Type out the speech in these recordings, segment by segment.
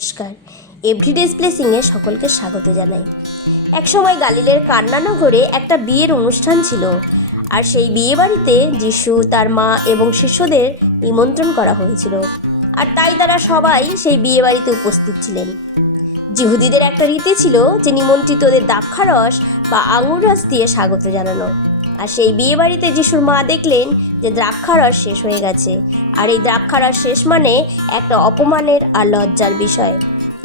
নমস্কার। এভরিডেজ প্লেসিংয়ে সকলকে স্বাগত জানাই। একসময় গালিলের কান্নানগরে একটা বিয়ের অনুষ্ঠান ছিল, আর সেই বিয়ে বাড়িতে যিশু, তার মা এবং শিষ্যদের নিমন্ত্রণ করা হয়েছিল, আর তাই তারা সবাই সেই বিয়ে বাড়িতে উপস্থিত ছিলেন। জিহুদিদের একটা রীতি ছিল যে নিমন্ত্রিতদের দ্রাক্ষারস বা আঙুর রস দিয়ে স্বাগত জানানো। আর সেই বিয়ে বাড়িতে যিশুর মা দেখলেন যে দ্রাক্ষারস শেষ হয়ে গেছে। আর এই দ্রাক্ষারস শেষ মানে একটা অপমানের আর লজ্জার বিষয়।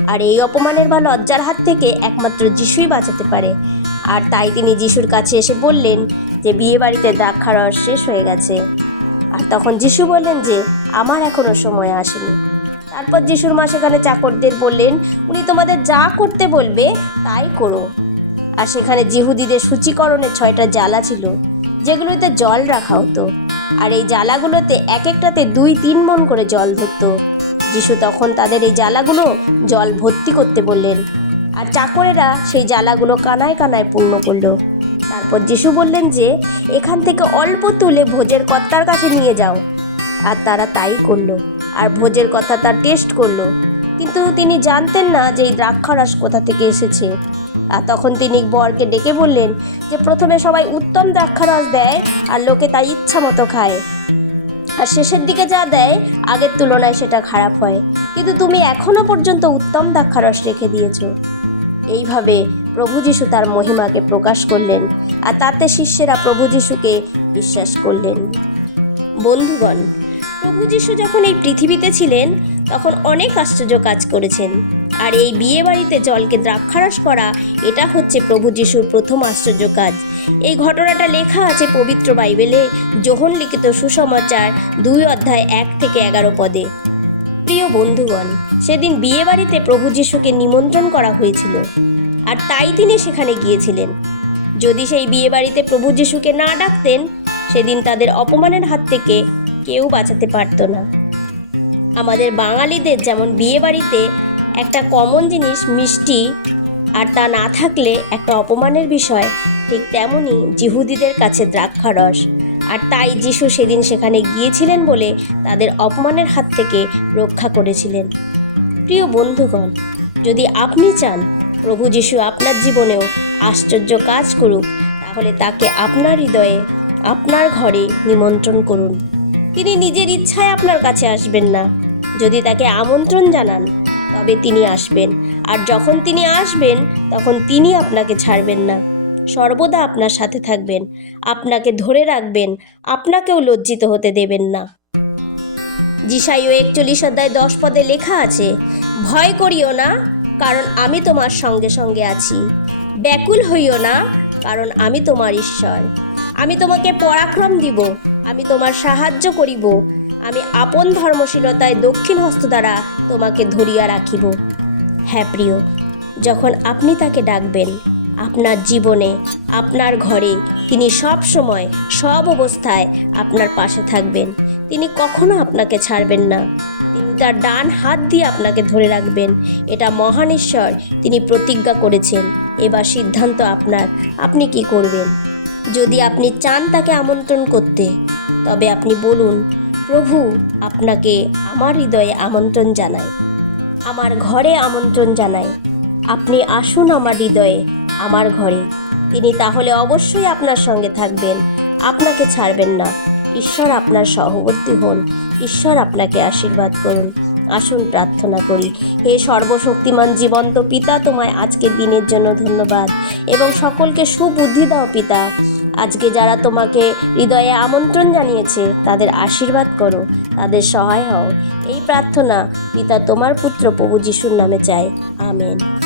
আর এই অপমানের বা লজ্জার হাত থেকে একমাত্র যিশুই বাঁচাতে পারে। আর তাই তিনি যিশুর কাছে এসে বললেন যে বিয়ে বাড়িতে দ্রাক্ষারস শেষ হয়ে গেছে। আর তখন যিশু বললেন যে, আমার এখনও সময় আসেনি। তারপর যিশুর মা সেখানে চাকরদের বললেন, উনি তোমাদের যা করতে বলবে, তাই করো। আর সেখানে জিহুদিদের সূচিকরণের ছয়টা জ্বালা ছিল, যেগুলোতে জল রাখা হতো। আর এই জ্বালাগুলোতে এক একটাতে দুই তিন মন করে জল ধরতো। যিশু তখন তাদের এই জ্বালাগুলো জল ভর্তি করতে বললেন। আর চাকরেরা সেই জ্বালাগুলো কানায় কানায় পূর্ণ করল। তারপর যিশু বললেন যে, এখান থেকে অল্প তুলে ভোজের কর্তার কাছে নিয়ে যাও। আর তারা তাই করল, আর ভোজের কথা তার টেস্ট করল। কিন্তু তিনি জানতেন না যে এই দ্রাক্ষারস কোথা থেকে এসেছে। আর তখন তিনি বরকে ডেকে বললেন যে, প্রথমে সবাই উত্তম দ্রাক্ষারস দেয় আর লোকে তাই ইচ্ছা মতো খায়। আর শেষের দিকে যা দেয়, আগের তুলনায় সেটা খারাপ হয়। কিন্তু তুমি এখনও পর্যন্ত উত্তম দ্রাক্ষারস রেখে দিয়েছ। এইভাবে প্রভু যিশু তার মহিমাকে প্রকাশ করলেন আর তাতে শিষ্যেরা প্রভু যিশুকে বিশ্বাস করলেন। বন্ধুগণ, প্রভু যিশু যখন এই পৃথিবীতে ছিলেন, তখন অনেক আশ্চর্য কাজ করেছেন। আর এই বিয়ে বাড়িতে জলকে দ্রাক্ষারস করা, এটা হচ্ছে প্রভু যিশুর প্রথম আশ্চর্য কাজ। এই ঘটনাটা লেখা আছে পবিত্র বাইবেলে, যোহন লিখিত সুসমাচার দুই অধ্যায় এক থেকে এগারো পদে। প্রিয় বন্ধুগণ, সেদিন বিয়ে বাড়িতে প্রভু যিশুকে নিমন্ত্রণ করা হয়েছিল, আর তাই তিনি সেখানে গিয়েছিলেন। যদি সেই বিয়ে বাড়িতে প্রভু যিশুকে না ডাকতেন, সেদিন তাদের অপমানের হাত থেকে কেউ বাঁচাতে পারতো না। আমাদের বাঙালিদের যেমন বিয়ে বাড়িতে একটা কমন জিনিস মিষ্টি আর তা না থাকলে একটা অপমানের বিষয়। ঠিক তেমনই জিহুদিদের কাছে দ্রাক্ষারস। আর তাই যিশু সেদিন সেখানে গিয়েছিলেন বলে তাদের অপমানের হাত থেকে রক্ষা করেছিলেন। প্রিয় বন্ধুগণ, যদি আপনি চান প্রভু যিশু আপনার জীবনেও আশ্চর্য কাজ করুক, তাহলে তাকে আপনার হৃদয়ে, আপনার ঘরে নিমন্ত্রণ করুন। তিনি নিজের ইচ্ছায় আপনার কাছে আসবেন না। যদি তাকে আমন্ত্রণ জানান তবে তিনি আসবেন। আর যখন তিনি আসবেন, তখন তিনি আপনাকে ছাড়বেন না। সর্বদা আপনার সাথে থাকবেন। আপনাকে ধরে রাখবেন। আপনাকেও লজ্জিত হতে দেবেন না। জিসাইও একচল্লিশ অধ্যায় দশ পদে লেখা আছে, ভয় করিও না, কারণ আমি তোমার সঙ্গে সঙ্গে আছি। ব্যাকুল হইও না, কারণ আমি তোমার ঈশ্বর। আমি তোমাকে পরাক্রম দিব, আমি তোমার সাহায্য করিব আমি আপন ধর্মশীলতায় দক্ষিণ হস্ত দ্বারা তোমাকে ধরিয়া রাখিব। হ্যাঁ প্রিয়, যখন আপনি তাকে ডাকবেন, আপনার জীবনে, আপনার ঘরে তিনি সব সময়, সব অবস্থায় আপনার পাশে থাকবেন। তিনি কখনো আপনাকে ছাড়বেন না। তিনি তার ডান হাত দিয়ে আপনাকে ধরে রাখবেন। এটা মহান ঈশ্বর তিনি প্রতিজ্ঞা করেছেন। এবার সিদ্ধান্ত আপনার। আপনি কি করবেন? যদি আপনি চান তাকে আমন্ত্রণ করতে, তবে আপনি বলুন প্রভু আপনাকে আমার হৃদয়ে আমন্ত্রণ জানাই আমার ঘরে আমন্ত্রণ জানাই আপনি আসুন আমার হৃদয়ে, আমার ঘরে। তিনি তাহলে অবশ্যই আপনার সঙ্গে থাকবেন, আপনাকে ছাড়বেন না। ঈশ্বর আপনার সহবর্তী হন, ঈশ্বর আপনাকে আশীর্বাদ করুন। আসুন প্রার্থনা করি। হে সর্বশক্তিমান জীবন্ত পিতা, তোমায় আজকের দিনের জন্য ধন্যবাদ। এবং সকলকে সুবুদ্ধি দাও পিতা। আজকে যারা তোমাকে হৃদয়ে আমন্ত্রণ জানিয়েছে, তাদের আশীর্বাদ করো, তাদের সহায় হও। এই প্রার্থনা পিতা তোমার পুত্র প্রভু যিশুর নামে চাই। আমেন।